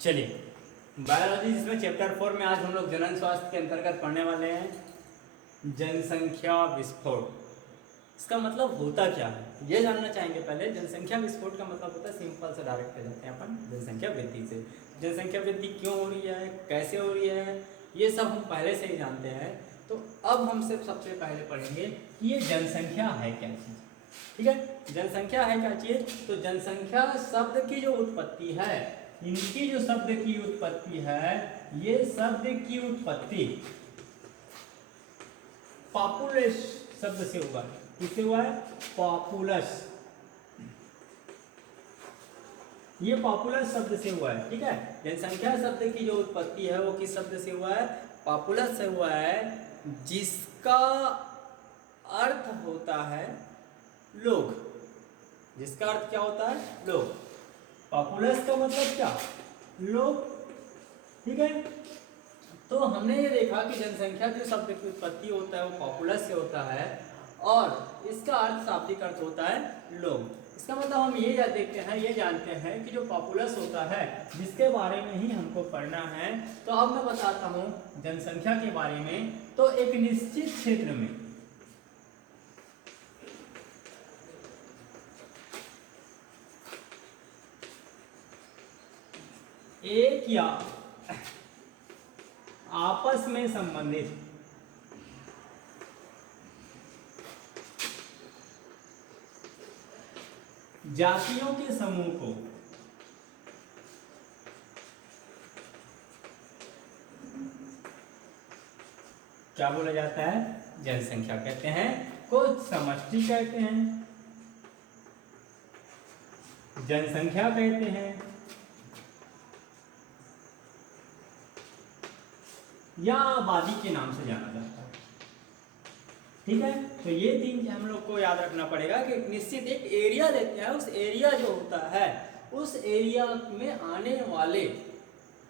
चलिए, बायोलॉजी जिसमें चैप्टर 4 में आज हम लोग जनन स्वास्थ्य के अंतर्गत पढ़ने वाले हैं जनसंख्या विस्फोट। इसका मतलब होता क्या है ये जानना चाहेंगे। पहले जनसंख्या विस्फोट का मतलब होता है, सिंपल से डायरेक्ट पे जाते हैं अपन जनसंख्या वृद्धि से। जनसंख्या वृद्धि क्यों हो रही है, कैसे हो रही है, ये सब हम पहले से ही जानते हैं। तो अब हम सिर्फ सबसे पहले पढ़ेंगे कि ये जनसंख्या है क्या चीज़। ठीक है, जनसंख्या है क्या चीज़। तो जनसंख्या शब्द की जो उत्पत्ति है, इनकी जो शब्द की उत्पत्ति है, ये शब्द की उत्पत्ति पॉपुलस शब्द से हुआ है। किससे हुआ है? पॉपुलस। ये पॉपुलस शब्द से हुआ है। ठीक है, जनसंख्या शब्द की जो उत्पत्ति है वो किस शब्द से हुआ है? पॉपुलस से हुआ है, जिसका अर्थ होता है लोग। जिसका अर्थ क्या होता है? लोग। पॉपुलस का मतलब क्या? लोग। ठीक है, तो हमने ये देखा कि जनसंख्या जो शब्द की उत्पत्ति होता है वो पॉपुलस से होता है और इसका अर्थ शाब्दिक अर्थ होता है लोग। इसका मतलब हम ये देखते हैं, ये जानते हैं कि जो पॉपुलस होता है जिसके बारे में ही हमको पढ़ना है। तो अब मैं बताता हूँ जनसंख्या के बारे में। तो एक निश्चित क्षेत्र में एक या आपस में संबंधित जातियों के समूह को क्या बोला जाता है? जनसंख्या कहते हैं। कुछ समष्टि कहते हैं, जनसंख्या कहते हैं, या आबादी के नाम से जाना जाता है। ठीक है, तो ये तीन चीज हम लोग को याद रखना पड़ेगा कि निश्चित एक एरिया देते हैं, उस एरिया जो होता है उस एरिया में आने वाले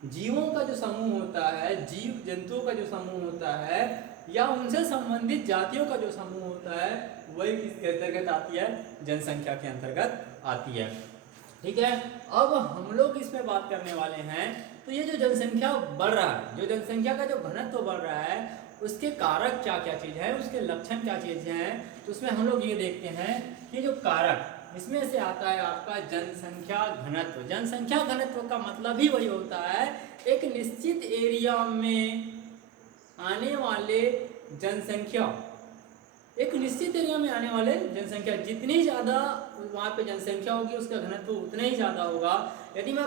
जीवों का जो समूह होता है, जीव जंतुओं का जो समूह होता है, या उनसे संबंधित जातियों का जो समूह होता है, वही किसके अंतर्गत आती है? जनसंख्या के अंतर्गत आती है। ठीक है, अब हम लोग इसमें बात करने वाले हैं। तो ये जो जनसंख्या बढ़ रहा है, जो जनसंख्या का जो घनत्व बढ़ रहा है, उसके कारक क्या क्या चीज़ है, उसके लक्षण क्या चीज़ हैं। तो उसमें हम लोग ये देखते हैं कि जो कारक इसमें से आता है आपका जनसंख्या घनत्व। जनसंख्या घनत्व का मतलब ही वही होता है, एक निश्चित एरिया में आने वाले जनसंख्या, एक निश्चित एरिया में आने वाले जनसंख्या, जितनी ज़्यादा वहाँ पे जनसंख्या होगी उसका घनत्व उतना ही ज़्यादा होगा। यदि मैं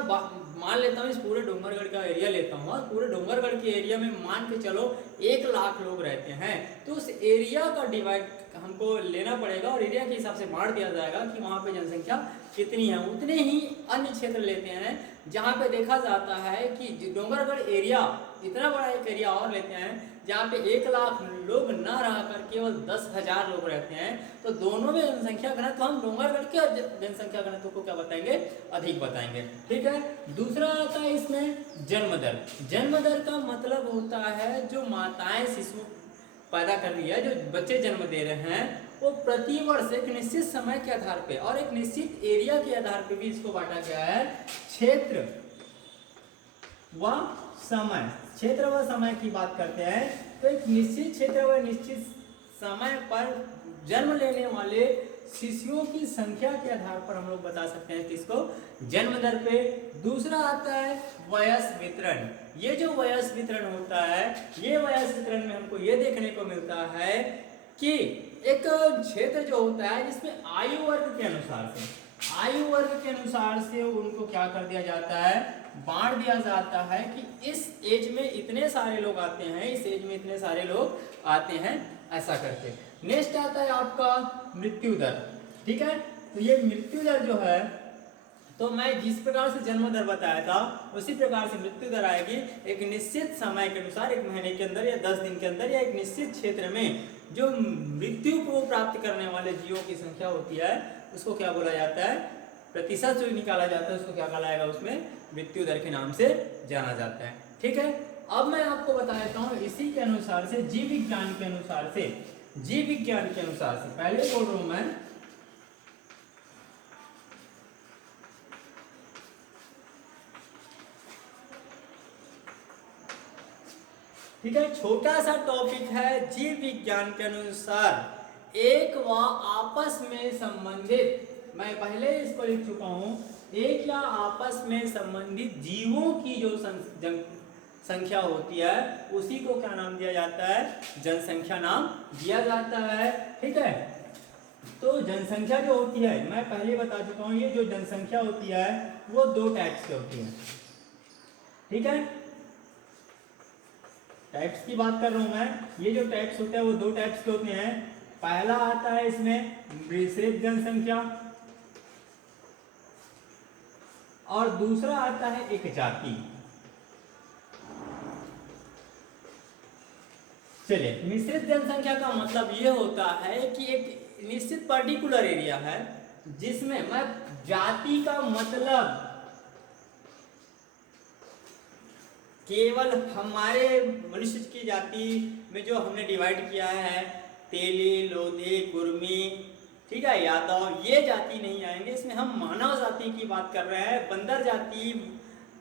मान लेता हूँ इस पूरे डोंगरगढ़ का एरिया लेता हूँ और पूरे डोंगरगढ़ के एरिया में मान के चलो 1 लाख लोग रहते हैं, तो उस एरिया का डिवाइड हमको लेना पड़ेगा और एरिया के हिसाब से बांट दिया जाएगा कि वहाँ पे जनसंख्या कितनी है। उतने ही अन्य क्षेत्र लेते हैं जहाँ पे देखा जाता है कि डोंगरगढ़ एरिया, इतना बड़ा एक एरिया और लेते हैं जहाँ पे 1 लाख लोग न रहकर केवल 10,000 लोग रहते हैं। तो दोनों में जनसंख्या घनत्व हम डोंगरगढ़ के जनसंख्या घनत्व को क्या बताएंगे? अधिक बताएंगे। ठीक है, दूसरा आता है इसमें जन्म दर। जन्म दर का मतलब होता है जो माताएं शिशु पैदा कर रही है, जो बच्चे जन्म दे रहे हैं, वो प्रति वर्ष एक निश्चित समय के आधार पे और एक निश्चित एरिया के आधार पे भी इसको बांटा गया है। क्षेत्र व समय, क्षेत्र व समय की बात करते हैं तो एक निश्चित क्षेत्र व निश्चित समय पर जन्म लेने वाले शिशुओं की संख्या के आधार पर हम लोग बता सकते हैं किसको? जन्म दर पे। दूसरा आता है वयस वितरण। ये जो वयस वितरण होता है, ये वयस वितरण में हमको ये देखने को मिलता है कि एक क्षेत्र जो होता है जिसमें आयु वर्ग के अनुसार से, आयु वर्ग के अनुसार से उनको क्या कर दिया जाता है? बांट दिया जाता है कि इस एज में इतने सारे लोग आते हैं, इस एज में इतने सारे लोग आते हैं, ऐसा करके। नेक्स्ट आता है आपका मृत्यु दर। ठीक है, तो ये मृत्यु दर जो है, तो मैं जिस प्रकार से जन्म दर बताया था उसी प्रकार से मृत्यु दर आएगी। एक निश्चित समय के अनुसार, 1 महीने के अंदर या 10 दिन के अंदर या एक निश्चित क्षेत्र में जो मृत्यु को प्राप्त करने वाले जीवों की संख्या होती है उसको क्या बोला जाता है? प्रतिशत जो निकाला जाता है उसको क्या कहा जाएगा? उसमें मृत्यु दर के नाम से जाना जाता है। ठीक है, अब मैं आपको बता देता हूँ इसी के अनुसार से, जीव विज्ञान के अनुसार से, जीव विज्ञान के अनुसार से पहले बोल रहा हूं मैं ठीक है, छोटा सा टॉपिक है। जीव विज्ञान के अनुसार एक व आपस में संबंधित, मैं पहले इसको लिख चुका हूं, एक या आपस में संबंधित जीवों की जो संख्या होती है उसी को क्या नाम दिया जाता है, जनसंख्या नाम दिया जाता है। ठीक है, तो जनसंख्या जो होती है, मैं पहले बता चुका हूं, ये जो जनसंख्या होती है वो दो टाइप्स की होती है। ठीक है, टाइप्स की बात कर रहा हूं मैं। ये जो टाइप्स होते हैं वो दो टाइप्स के होते हैं। पहला आता है इसमें मिश्रित जनसंख्या, और दूसरा आता है एक जाति। चलिए, मिश्रित जनसंख्या का मतलब ये होता है कि एक निश्चित पर्टिकुलर एरिया है जिसमें मैं जाति का मतलब केवल हमारे मनुष्य की जाति में जो हमने डिवाइड किया है, तेली, लोधी, कुर्मी, ठीक है, यादव, ये जाति नहीं आएंगे। इसमें हम मानव जाति की बात कर रहे हैं। बंदर जाति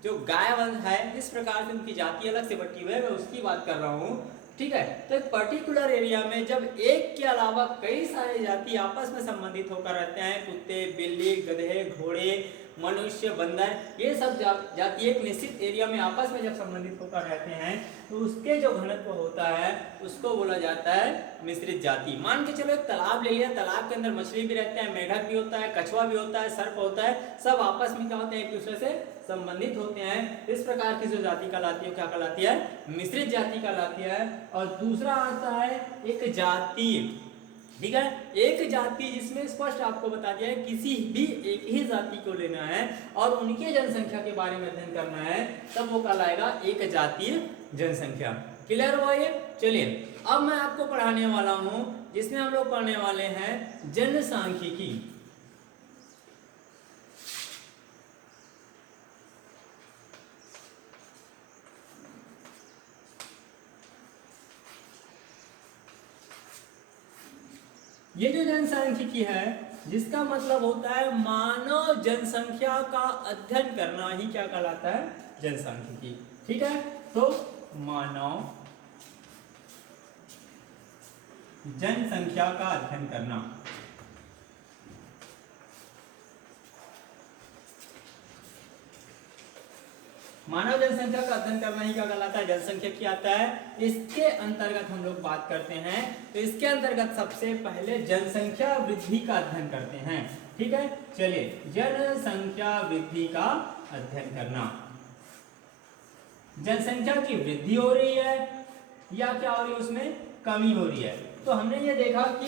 जो गाय है, इस प्रकार से उनकी जाति अलग से बटी हुई है, मैं उसकी बात कर रहा हूँ। ठीक है, तो एक पर्टिकुलर एरिया में जब एक के अलावा कई सारे जाति आपस में संबंधित होकर रहते हैं, कुत्ते, बिल्ली, गधे, घोड़े, मनुष्य, बंदर, ये सब जाति एक निश्चित एरिया में आपस में जब संबंधित होकर रहते हैं तो उसके जो घनत्व होता है उसको बोला जाता है मिश्रित जाति। मान के चलो एक तालाब ले लिया, तालाब के अंदर मछली भी रहते हैं, मेढक भी होता है, कछुआ भी होता है, सर्प होता है, सब आपस में क्या होते हैं, एक दूसरे से संबंधित होते हैं। इस प्रकार की जो जाति कहलाती है क्या कहलाती है, मिश्रित जाति कहलाती है। और दूसरा आता है एक जाति। ठीक है, एक जाति जिसमें स्पष्ट आपको बता दिया है किसी भी एक ही जाति को लेना है और उनके जनसंख्या के बारे में अध्ययन करना है, तब वो कहलाएगा एक जातीय जनसंख्या। क्लियर हुआ ये? चलिए, अब मैं आपको पढ़ाने वाला हूं जिसमें हम लोग पढ़ने वाले हैं जनसांख्यिकी। ये जो जनसांख्यिकी है जिसका मतलब होता है मानव जनसंख्या का अध्ययन करना ही क्या कहलाता है, जनसांख्यिकी। ठीक है, तो मानव जनसंख्या का अध्ययन करना, मानव जनसंख्या का अध्ययन करना ही क्या कहलाता है, जनसांख्यिकी आता है। इसके अंतर्गत हम लोग बात करते हैं, तो इसके अंतर्गत सबसे पहले जनसंख्या वृद्धि का अध्ययन करते हैं। ठीक है, चलिए, जनसंख्या वृद्धि का अध्ययन करना। जनसंख्या की वृद्धि हो रही है या क्या हो रही है, उसमें कमी हो रही है। तो हमने ये देखा कि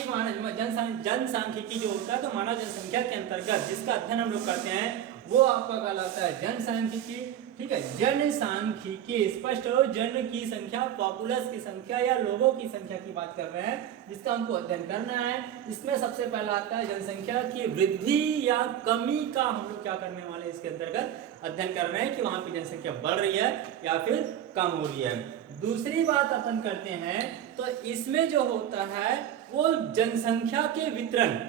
जनसांख्यिकी जो होता है तो मानव जनसंख्या के अंतर्गत जिसका अध्ययन हम लोग करते हैं वो आपका कहलाता है जनसांख्यिकी। ठीक है, जनसांख्यिकी स्पष्ट हो, जन की संख्या, पॉपुलस की संख्या या लोगों की संख्या की बात कर रहे हैं जिसका हमको अध्ययन करना है। इसमें सबसे पहला आता है जनसंख्या की वृद्धि या कमी का हम लोग क्या करने वाले हैं, इसके अंतर्गत अध्ययन कर रहे हैं कि वहां की जनसंख्या बढ़ रही है या फिर कम हो रही है। दूसरी बात अपन करते हैं तो इसमें जो होता है वो जनसंख्या के वितरण,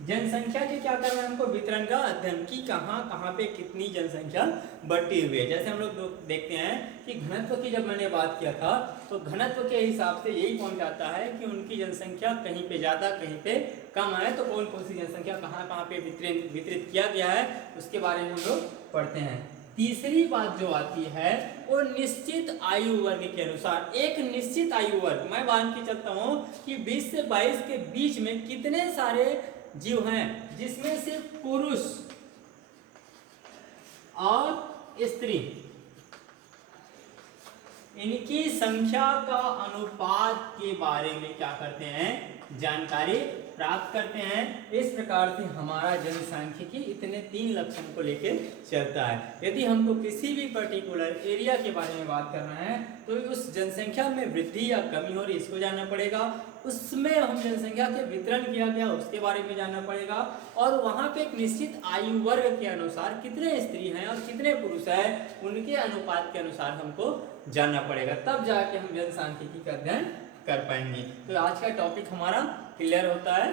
जनसंख्या के क्या करना है हमको, वितरण का अध्ययन की कहाँ कहाँ पे कितनी जनसंख्या बढ़ती हुई है। जैसे हम लोग देखते हैं कि घनत्व की जब मैंने बात किया था तो घनत्व के हिसाब से यही पॉइंट आता है कि उनकी जनसंख्या कहीं पे ज़्यादा कहीं पे कम है, तो कौन कौन सी जनसंख्या कहाँ कहाँ पे वितरित किया गया है उसके बारे में हम लोग पढ़ते हैं। तीसरी बात जो आती है वो निश्चित आयु वर्ग के अनुसार, एक निश्चित आयु वर्ग, मैं मान के चलता हूँ कि 20 से 22 के बीच में कितने सारे जीव हैं जिसमें से पुरुष और स्त्री इनकी संख्या का अनुपात के बारे में क्या करते हैं, जानकारी प्राप्त करते हैं। इस प्रकार से हमारा जनसांख्यिकी इतने 3 लक्षण को लेकर चलता है। यदि हमको किसी भी पर्टिकुलर एरिया के बारे में बात करना है तो उस जनसंख्या में वृद्धि या कमी हो रही इसको जानना पड़ेगा, उसमें हम जनसंख्या के वितरण किया गया उसके बारे में जानना पड़ेगा, और वहाँ पे एक निश्चित आयु वर्ग के अनुसार कितने स्त्री हैं और कितने पुरुष हैं उनके अनुपात के अनुसार हमको जानना पड़ेगा, तब जाके हम जनसांख्यिकी का अध्ययन कर पाएंगे। तो आज का टॉपिक हमारा क्लियर होता है।